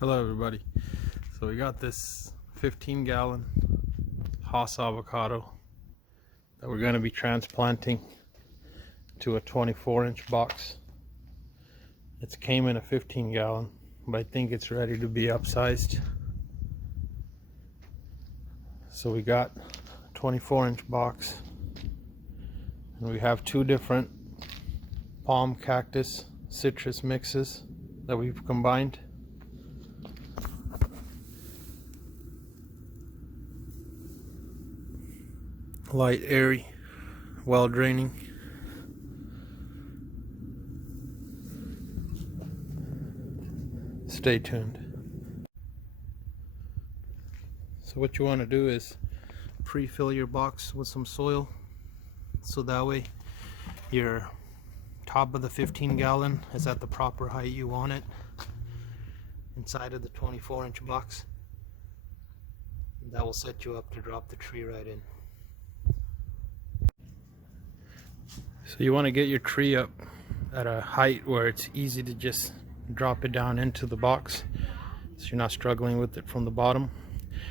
Hello everybody. So we got this 15-gallon Hass Avocado that we're going to be transplanting to a 24-inch box. It came in a 15-gallon, but I think it's ready to be upsized. So we got a 24-inch box, and we have two different palm, cactus, citrus mixes that we've combined. Light, airy, well draining. Stay tuned. So what you want to do is pre-fill your box with some soil, so that way your top of the 15-gallon is at the proper height you want it inside of the 24-inch box. That will set you up to drop the tree right in. So you want to get your tree up at a height where it's easy to just drop it down into the box, so you're not struggling with it from the bottom.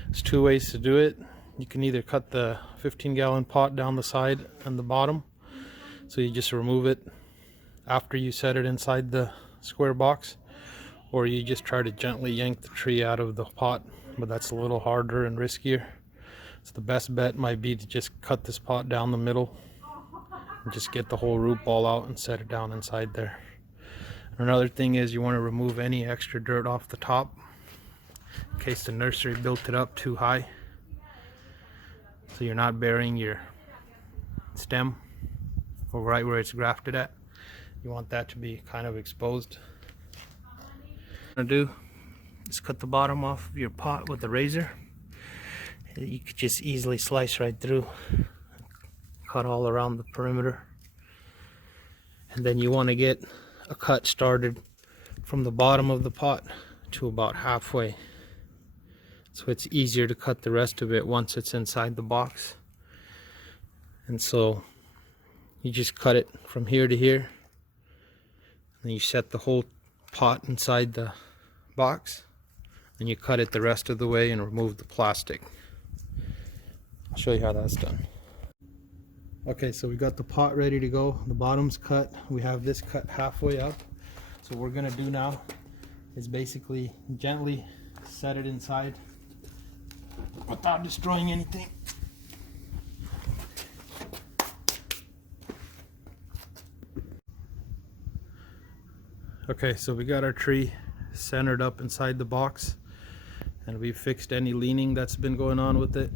There's two ways to do it. You can either cut the 15-gallon pot down the side and the bottom, so you just remove it after you set it inside the square box, or you just try to gently yank the tree out of the pot, but that's a little harder and riskier. So the best bet might be to just cut this pot down the middle and just get the whole root ball out and set it down inside there. Another thing is you want to remove any extra dirt off the top in case the nursery built it up too high, so you're not burying your stem or right where it's grafted at. You want that to be kind of exposed. What I'm gonna do is cut the bottom off of your pot with a razor. You could just easily slice right through, cut all around the perimeter, and then you want to get a cut started from the bottom of the pot to about halfway, so it's easier to cut the rest of it once it's inside the box. And so you just cut it from here to here, and you set the whole pot inside the box, and you cut it the rest of the way and remove the plastic. I'll show you how that's done. Okay, so we got the pot ready to go. The bottom's cut. We have this cut halfway up. So what we're gonna do now is basically gently set it inside without destroying anything. Okay, so we got our tree centered up inside the box, and we fixed any leaning that's been going on with it.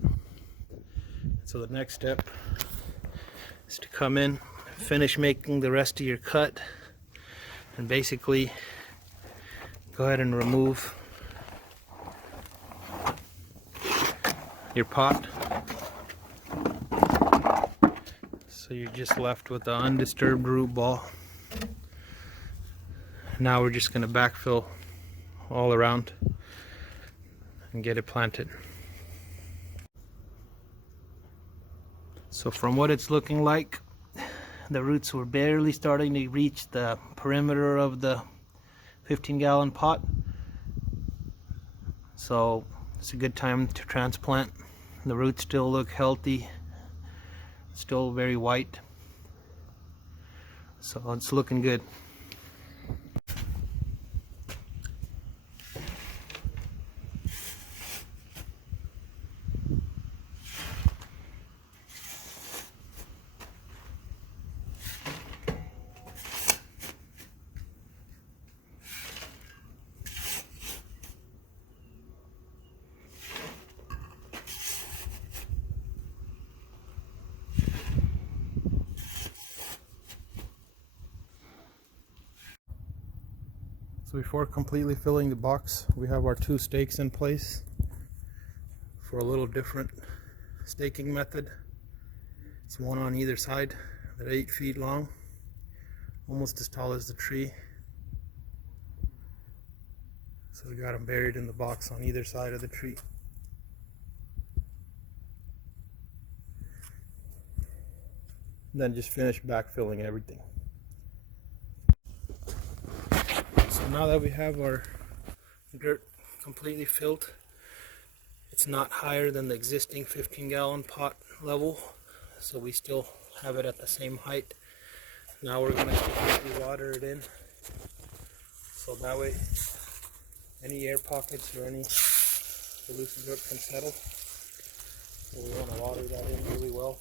So the next step is to come in, finish making the rest of your cut, and basically go ahead and remove your pot. So you're just left with the undisturbed root ball. Now we're just going to backfill all around and get it planted. So from what it's looking like, the roots were barely starting to reach the perimeter of the 15-gallon pot. So it's a good time to transplant. The roots still look healthy, still very white. So it's looking good. So before completely filling the box, we have our two stakes in place for a little different staking method. It's one on either side. They're 8 feet long, almost as tall as the tree. So we got them buried in the box on either side of the tree. And then just finish backfilling everything. So now that we have our dirt completely filled. It's not higher than the existing 15-gallon pot level, so we still have it at the same height. Now we're going to completely water it in, so that way any air pockets or any loose dirt can settle. So we want to water that in really well.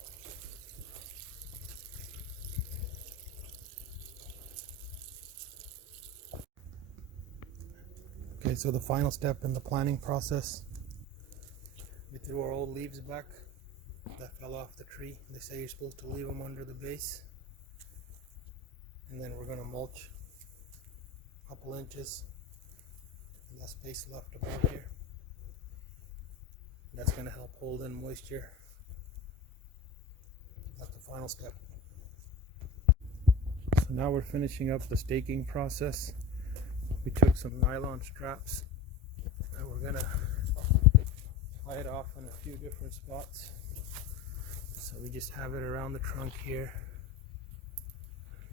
Okay, so the final step in the planting process, we threw our old leaves back that fell off the tree. They say you're supposed to leave them under the base, and then we're going to mulch a couple inches in that space left above here. That's going to help hold in moisture. That's the final step. So now we're finishing up the staking process. We took some nylon straps and we're going to tie it off in a few different spots. So we just have it around the trunk here.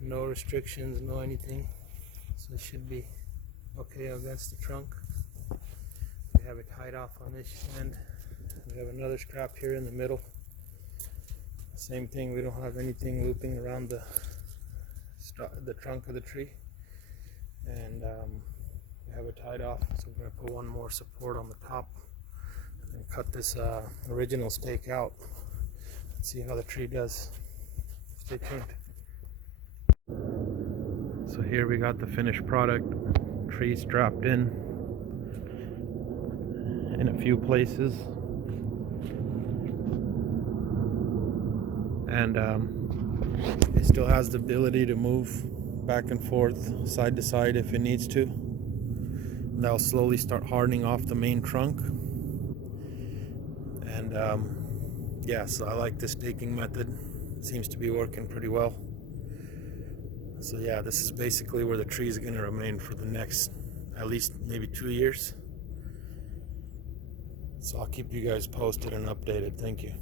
No restrictions, no anything. So it should be okay against the trunk. We have it tied off on this end. We have another strap here in the middle. Same thing, we don't have anything looping around the trunk of the tree. And we have it tied off, so we're going to put one more support on the top and cut this original stake out. Let's see how the tree does. Stay tuned. So here we got the finished product. Tree strapped in a few places. And it still has the ability to move back and forth, side to side if it needs to. That'll slowly start hardening off the main trunk. And yeah, so I like this staking method. It seems to be working pretty well. So yeah, this is basically where the tree is going to remain for the next at least maybe 2 years. So I'll keep you guys posted and updated. Thank you.